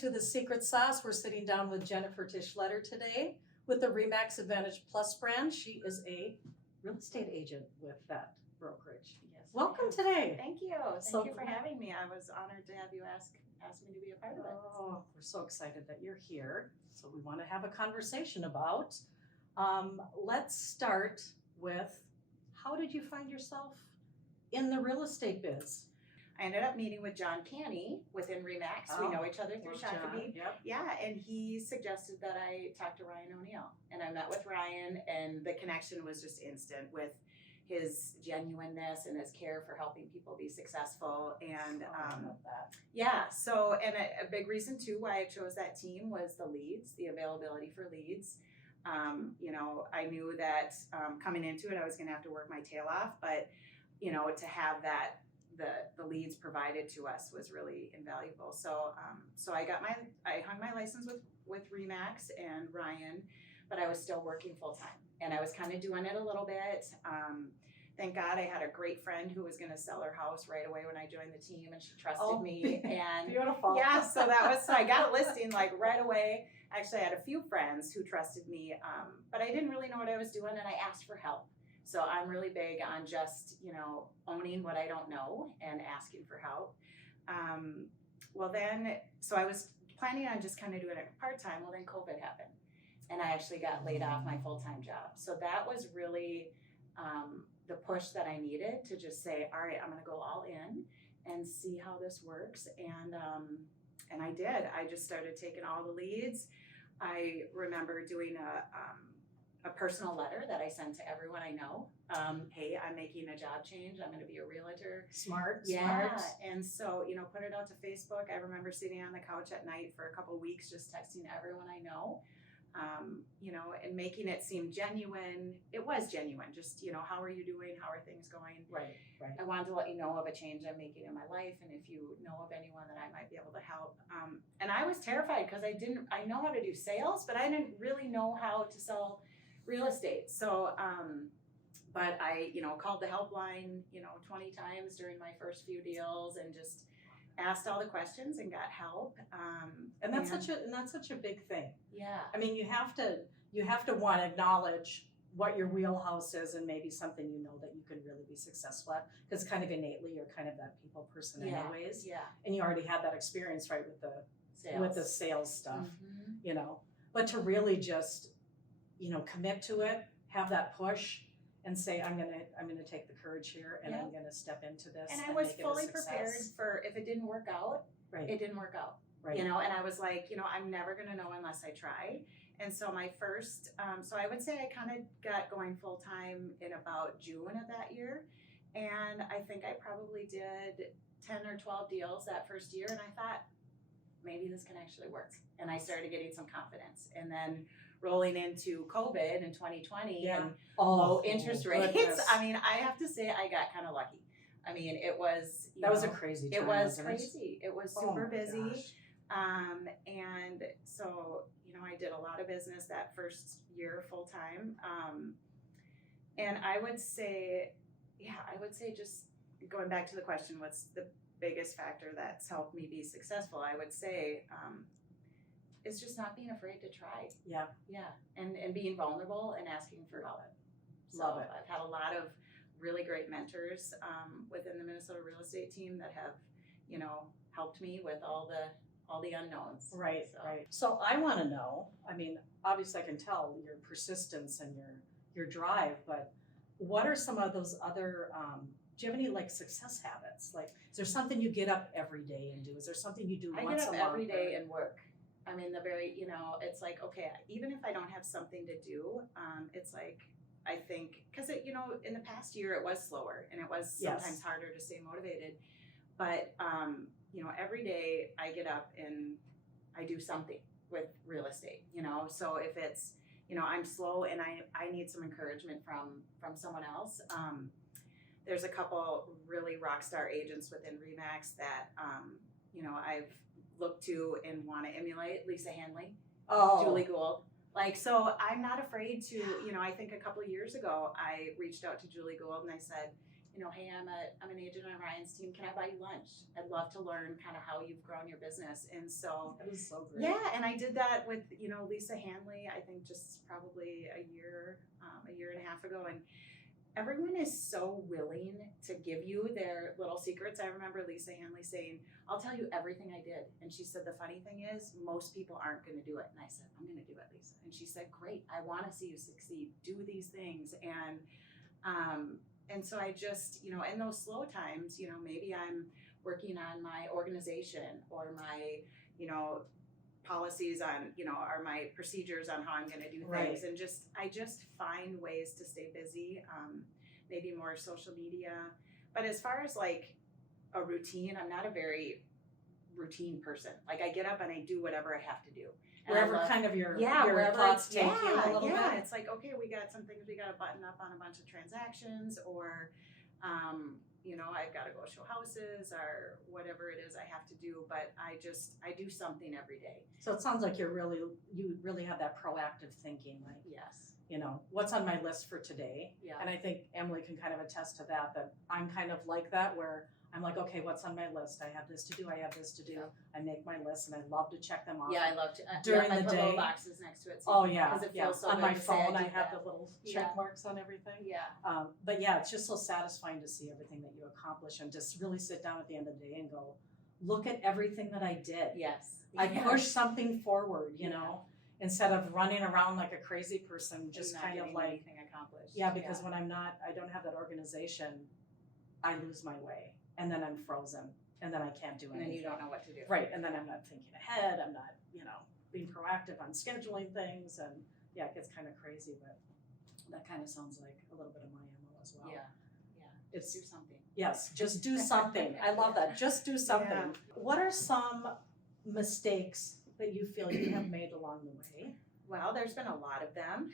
to the Secret Sauce. We're sitting down with Jennifer Tischleder today with the Remax Advantage Plus brand. She is a real estate agent with that brokerage. Yes. Welcome today. Thank you. So Thank you for having me. I was honored to have you ask me to be a part of it. Oh, we're so excited that you're here. So we want to have a conversation about. Let's start with, how did you find yourself in the real estate biz? I ended up meeting with John Canny within Remax. We know each other through Shakopee. Yep. Yeah, and he suggested that I talk to Ryan O'Neill. And I met with Ryan, and the connection was just instant with his genuineness and his care for helping people be successful. And yeah, so, and a big reason too why I chose that team was the leads, the availability for leads. You know, I knew that coming into it, I was going to have to work my tail off, but you know, to have that, the leads provided to us was really invaluable. So, so I hung my license with Remax and Ryan, but I was still working full time, and I was kind of doing it a little bit. Thank God I had a great friend who was going to sell her house right away when I joined the team, and she trusted me. And beautiful. Yeah, so I got a listing like right away. Actually, I had a few friends who trusted me, but I didn't really know what I was doing, and I asked for help. So I'm really big on just, you know, owning what I don't know and asking for help. Well then, so I was planning on just kind of doing it part-time. Well, then COVID happened, and I actually got laid off my full-time job. So that was really the push that I needed to just say, all right, I'm going to go all in and see how this works. And I did. I just started taking all the leads. I remember doing a personal letter that I sent to everyone I know. Hey, I'm making a job change. I'm going to be a realtor. Smart. And so, you know, put it out to Facebook. I remember sitting on the couch at night for a couple of weeks, just texting everyone I know, you know, and making it seem genuine. It was genuine. Just, you know, how are you doing? How are things going? Right. I wanted to let you know of a change I'm making in my life, and if you know of anyone that I might be able to help. And I was terrified because I know how to do sales, but I didn't really know how to sell real estate. So, but I, you know, called the helpline, you know, 20 times during my first few deals, and just asked all the questions and got help. And that's such a big thing. Yeah. I mean, you have to want to acknowledge what your wheelhouse is, and maybe something you know that you can really be successful at, because kind of innately you're kind of that people person anyways. Yeah. And you already had that experience, right, with the sales stuff, Mm-hmm. you know. But to really just, you know, commit to it, have that push, and say, I'm gonna take the courage here, and I'm gonna step into this. And I was make it a fully success. prepared for if it didn't work out, Right. it didn't work out. Right. You know, and I was like, you know, I'm never gonna know unless I try. And so my first, so I would say I kind of got going full time in about June of that year. And I think I probably did 10 or 12 deals that first year. And I thought, maybe this can actually work. And I started getting some confidence. And then rolling into COVID in 2020 and low interest rates. Goodness. I mean, I have to say I got kind of lucky. I mean, it was, That was a crazy time. it was wasn't crazy. It was Oh super my busy. gosh. And so, you know, I did a lot of business that first year full time. And I would say just going back to the question, what's the biggest factor that's helped me be successful? I would say, it's just not being afraid to try. Yeah. Yeah. And being vulnerable and asking for help. So Love it. I've had a lot of really great mentors, within the Minnesota real estate team that have, you know, helped me with all the unknowns. Right, So. right. So I want to know, I mean, obviously I can tell your persistence and your drive, but what are some of those other, do you have any like success habits? Like, is there something you get up every day and do? Is there something you do I once get up a month? every day and work. I mean, you know, it's like, okay, even if I don't have something to do, it's like, I think, because you know, in the past year it was slower and it was sometimes harder to stay motivated. But, you know, every day I get up and I do something with real estate, you know. So if it's, you know, I'm slow and I need some encouragement from someone else. There's a couple really rock star agents within Remax that, you know, I've looked to and want to emulate. Lisa Hanley, Julie Gould. Like, so I'm not afraid to, you know, I think a couple of years ago, I reached out to Julie Gould and I said, hey, I'm an agent on Ryan's team. Can I buy you lunch? I'd love to learn kind of how you've grown your business. And so, That is so great. yeah, and I did that with, Lisa Hanley, I think just probably a year and a half ago. And everyone is so willing to give you their little secrets. I remember Lisa Hanley saying, I'll tell you everything I did. And she said, the funny thing is, most people aren't going to do it. And I said, I'm going to do it, Lisa. And she said, great, I want to see you succeed. Do these things. And so I just, in those slow times, maybe I'm working on my organization or my, policies on, or my procedures on how I'm going to do things. And I just find ways to stay busy, maybe more social media. But as far as like a routine, I'm not a very routine person. Like I get up and I do whatever I have to do. And Wherever kind of your wherever thoughts take you a little bit. It's like, okay, we got some things we got to button up on a bunch of transactions, or I've got to go show houses or whatever it is I have to do. But I do something every day. So it sounds like you really have that proactive thinking, like, Yes. What's on my list for today? Yeah. And I think Emily can kind of attest to that I'm kind of like that, where I'm like, okay, what's on my list? I have this to do. I have this to do. Yeah. I make my list, and I love to check them off. Yeah, I love to. During I the put day. little boxes next to it. Oh yeah, because it feels so on good my to say phone, I did have that. the little Yeah. check marks on everything. Yeah. But yeah, it's just so satisfying to see everything that you accomplish, and just really sit down at the end of the day and go, look at everything that I did. Yes. I pushed something forward, instead of running around like a crazy person, just not kind of getting like, anything accomplished. yeah, because when I don't have that organization, I lose my way, and then I'm frozen, and then I can't do and anything. then you don't know what to do. Right, and then I'm not thinking ahead, I'm not, being proactive on scheduling things, and yeah, it gets kind of crazy, but that kind of sounds like a little bit of my MO as well. Yeah. It's Do something. Yes, just do something. I love that. Just do something. Yeah. What are some mistakes that you feel you have made along the way? Well, there's been a lot of them.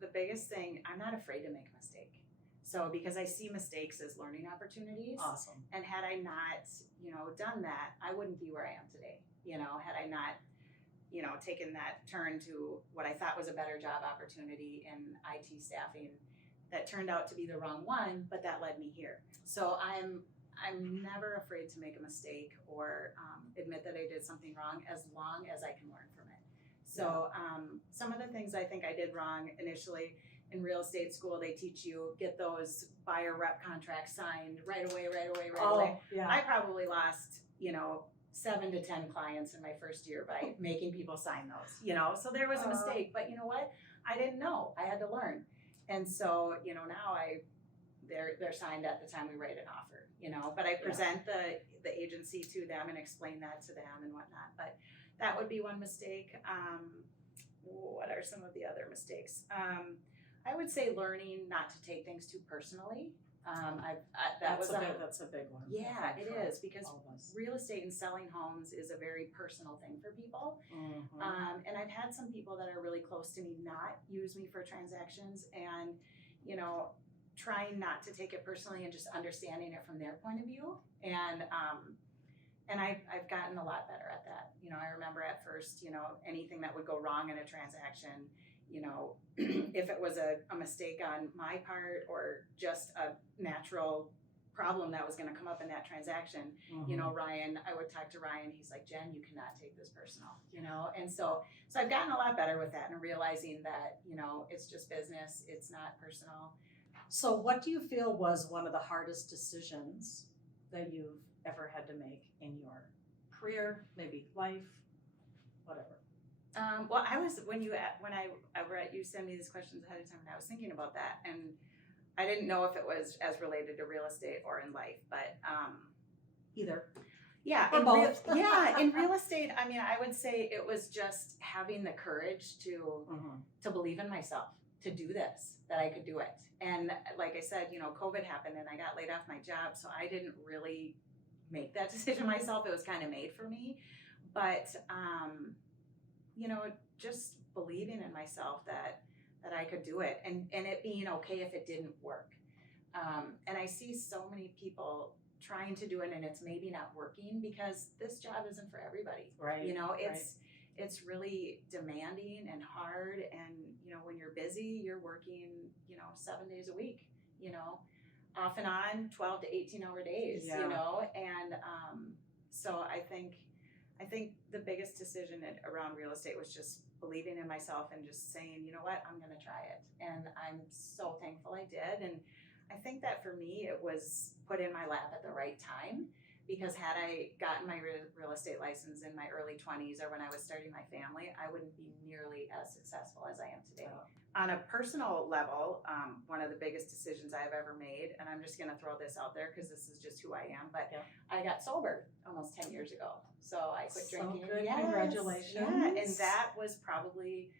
The biggest thing, I'm not afraid to make a mistake. So because I see mistakes as learning opportunities. Awesome. And had I not, done that, I wouldn't be where I am today. Had I not, taken that turn to what I thought was a better job opportunity in IT staffing that turned out to be the wrong one, but that led me here. So I'm never afraid to make a mistake or admit that I did something wrong, as long as I can learn from it. So some of the things I think I did wrong initially in real estate school, they teach you get those buyer rep contracts signed right away. Yeah. I probably lost, 7 to 10 clients in my first year by making people sign those, so there was a mistake, but you know what? I didn't know, I had to learn. And so, now they're signed at the time we write an offer, but I present the agency to them and explain that to them and whatnot. But that would be one mistake. What are some of the other mistakes? I would say learning not to take things too personally. That's a big one. Yeah, it for is, because all of us. real estate and selling homes is a very personal thing for people. Mhm. And I've had some people that are really close to me not use me for transactions, and trying not to take it personally and just understanding it from their point of view. And I've gotten a lot better at that. I remember at first, anything that would go wrong in a transaction, if it was a mistake on my part or just a natural problem that was going to come up in that transaction, Ryan, I would talk to Ryan, he's like, Jen, you cannot take this personal, and so I've gotten a lot better with that, and realizing that, it's just business, it's not personal. So what do you feel was one of the hardest decisions that you've ever had to make in your career, maybe life, whatever? Well, I was, you send me these questions ahead of time, and I was thinking about that, and I didn't know if it was as related to real estate or in life, but Either. yeah, Or in both. in real estate, I mean, I would say it was just having the courage to believe in myself, to do this, that I could do it. And like I said, COVID happened and I got laid off my job, so I didn't really make that decision myself. It was kind of made for me. But just believing in myself that I could do it, and it being okay if it didn't work. And I see so many people trying to do it and it's maybe not working because this job isn't for everybody. Right. It's really demanding and hard, and when you're busy, you're working 7 days a week. off and on 12 to 18-hour days, Yeah. you know, and so I think the biggest decision around real estate was just believing in myself and just saying, you know what, I'm going to try it. And I'm so thankful I did. And I think that for me, it was put in my lap at the right time, because had I gotten my real estate license in my early 20s or when I was starting my family, I wouldn't be nearly as successful as I am today. Oh. On a personal level, one of the biggest decisions I've ever made, and I'm just going to throw this out there because this is just who I am, but Yeah. I got sober almost 10 years ago. So I quit So drinking. good. Yes. Congratulations. Yeah, and that was probably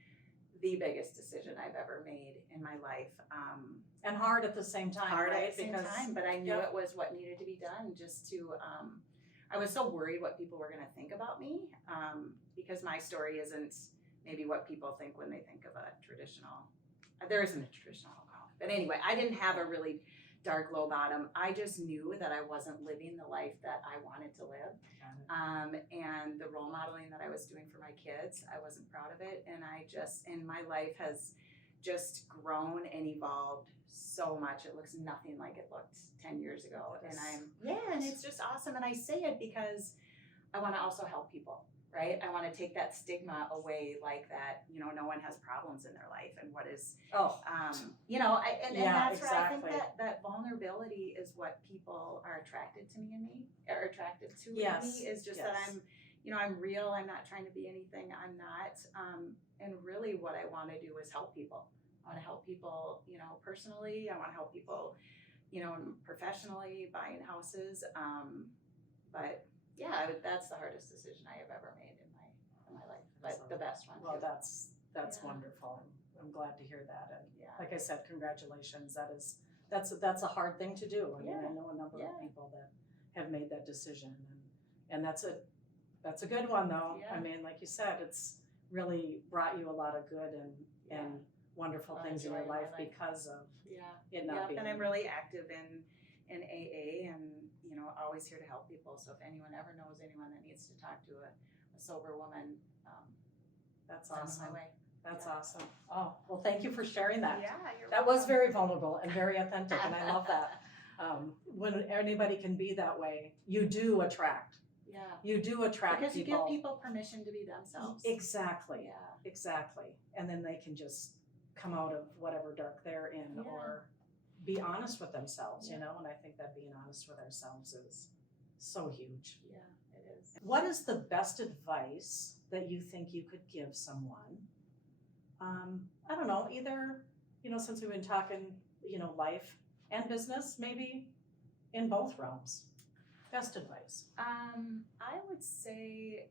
the biggest decision I've ever made in my life. And hard at the same time, Hard right? at the same time, but I knew it was what needed to be done just to, I was so worried what people were going to think about me, because my story isn't maybe what people think when they think of a traditional, there isn't a traditional alcoholic. But anyway, I didn't have a really dark low bottom. I just knew that I wasn't living the life that I wanted to live. And the role modeling that I was doing for my kids, I wasn't proud of it. And my life has just grown and evolved so much. It looks nothing like it looked 10 years ago. Yes. And it's just awesome. And I say it because I want to also help people, right? I want to take that stigma away, like that, you know, no one has problems in their life and what is, you know, and that's where I think that vulnerability is what people are attracted to me in me, or attracted to in me, is just that I'm, you know, I'm real. I'm not trying to be anything I'm not. And really what I want to do is help people. I want to help people, you know, personally. I want to help people, you know, professionally, buying houses. But yeah, that's the hardest decision I have ever made in my life, but the best one. Well, too. that's wonderful. I'm glad to hear that. And Yeah. like I said, congratulations. That's a hard thing to do. I mean, I know a number of people that have made that decision, and that's a good one though. Yeah. I mean, like you said, it's really brought you a lot of good and wonderful things in your life because of it not being. And I'm really active in AA, and you know, always here to help people. So if anyone ever knows anyone that needs to talk to a sober woman, that's send them awesome. my way. That's awesome. Oh, well, thank you for sharing that. Yeah, That was very vulnerable and very authentic, and I love that. When anybody can be that way, you do attract. Yeah. You do attract because people. you give people permission to be themselves. Exactly. Yeah. Exactly. And then they can just come out of whatever dark they're in, Yeah. or be honest with themselves, Yeah. you know, and I think that being honest with ourselves is so huge. Yeah, it is. What is the best advice that you think you could give someone? I don't know, either, you know, since we've been talking, you know, life and business, maybe in both realms. Best advice. I would say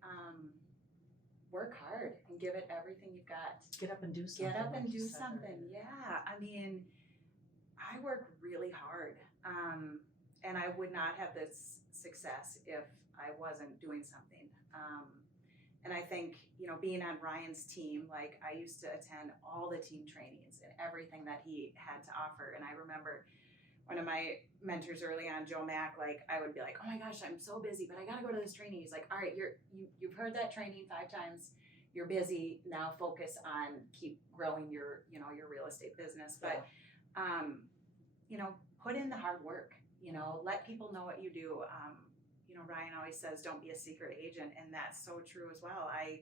work hard and give it everything you've got. Get up and do something. Get up and like you do said something. earlier. Yeah. I mean, I work really hard. And I would not have this success if I wasn't doing something. And I think, you know, being on Ryan's team, like I used to attend all the team trainings and everything that he had to offer. And I remember one of my mentors early on, Joe Mack, like I would be like, oh my gosh, I'm so busy, but I gotta go to this training. He's like, all right, you've heard that training 5 times. You're busy. Now focus on keep growing your, you know, your real estate business. But, you know, put in the hard work, you know, let people know what you do. You know, Ryan always says, don't be a secret agent. And that's so true as well. I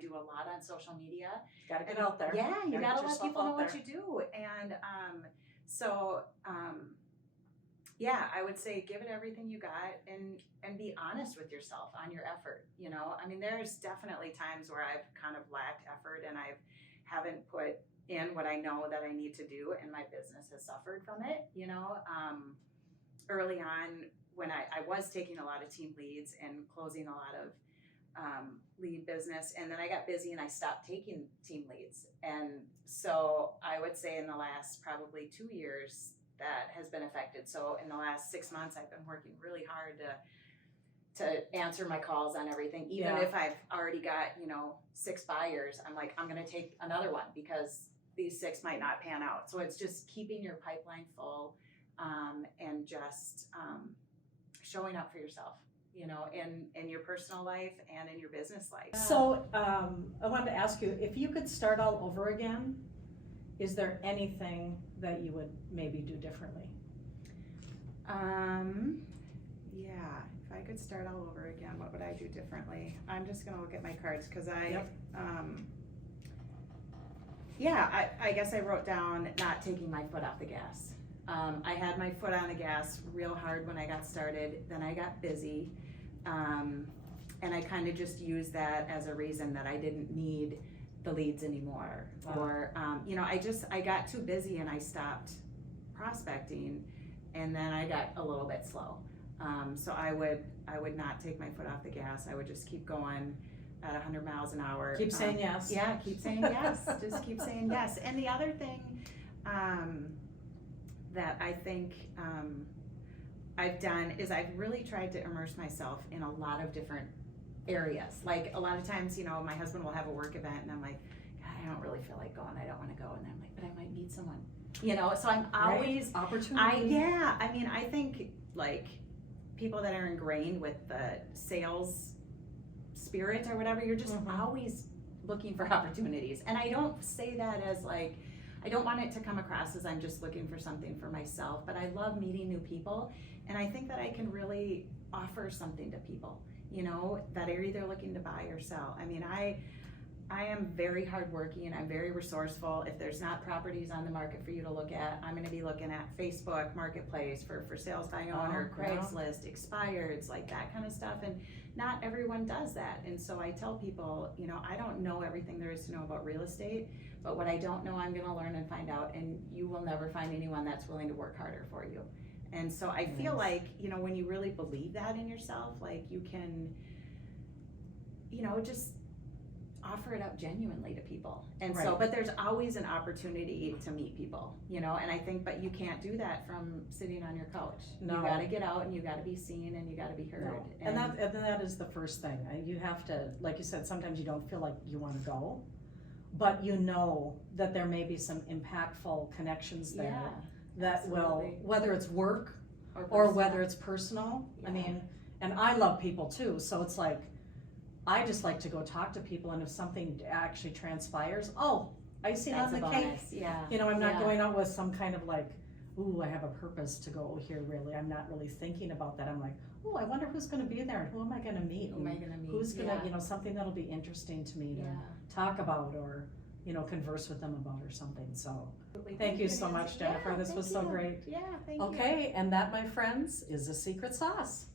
do a lot on social media. Gotta get out there. Yeah, you gotta let yourself people out know what there. you do. And yeah, I would say give it everything you got and be honest with yourself on your effort. You know, I mean, there's definitely times where I've kind of lacked effort and I haven't put in what I know that I need to do, and my business has suffered from it. You know, early on when I was taking a lot of team leads and closing a lot of lead business, and then I got busy and I stopped taking team leads. And so I would say in the last probably 2 years that has been affected. So in the last 6 months, I've been working really hard to answer my calls on everything. Even if I've already got, you know, 6 buyers, I'm like, I'm going to take another one because these 6 might not pan out. So it's just keeping your pipeline full, and just showing up for yourself, you know, in your personal life and in your business life. So I wanted to ask you, if you could start all over again, is there anything that you would maybe do differently? Yeah, if I could start all over again, what would I do differently? I'm just gonna look at my cards, cause Yep. Yeah, I guess I wrote down not taking my foot off the gas. I had my foot on the gas real hard when I got started, then I got busy. And I kind of just used that as a reason that I didn't need the leads anymore. Wow. Or, I got too busy and I stopped prospecting, and then I got a little bit slow. So I would not take my foot off the gas. I would just keep going at 100 miles an hour. Keep saying yes. Yeah, keep saying yes. Just keep saying yes. And the other thing that I think I've done is I've really tried to immerse myself in a lot of different areas. Like a lot of times, my husband will have a work event and I'm like, God, I don't really feel like going. I don't want to go. And I'm like, but I might meet someone. So I'm always opportunity. I think like people that are ingrained with the sales spirit or whatever, you're just always looking for opportunities. And I don't say that as like, I don't want it to come across as I'm just looking for something for myself, but I love meeting new people. And I think that I can really offer something to people, that are either looking to buy or sell. I am very hardworking, I'm very resourceful. If there's not properties on the market for you to look at, I'm gonna be looking at Facebook Marketplace for sales by owner, Craigslist, expireds, like that kind of stuff. And not everyone does that. And so I tell people, I don't know everything there is to know about real estate, but what I don't know, I'm gonna learn and find out, and you will never find anyone that's willing to work harder for you. And so I feel like, when you really believe that in yourself, like you can, just offer it up genuinely to people. And so, but there's always an opportunity to meet people, and I think, but you can't do that from sitting on your couch. No. You gotta get out and you gotta be seen and you gotta be heard. No. And that is the first thing. You have to, like you said, sometimes you don't feel like you want to go, but that there may be some impactful connections there that will, whether it's work or whether it's personal. Yeah. And I love people too, so it's like, I just like to go talk to people, and if something actually transpires, icing on the cake. Yeah. I'm not going out with some kind of like, ooh, I have a purpose to go here, really. I'm not really thinking about that. I'm like, oh, I wonder who's gonna be there, and who am I gonna meet? Who am I gonna meet? Who's gonna, something that'll be interesting to me to talk about or, converse with them about or something, so. Thank you so much, Jennifer. Yeah, this was so great. Yeah, thank you. Okay, and that, my friends, is the secret sauce.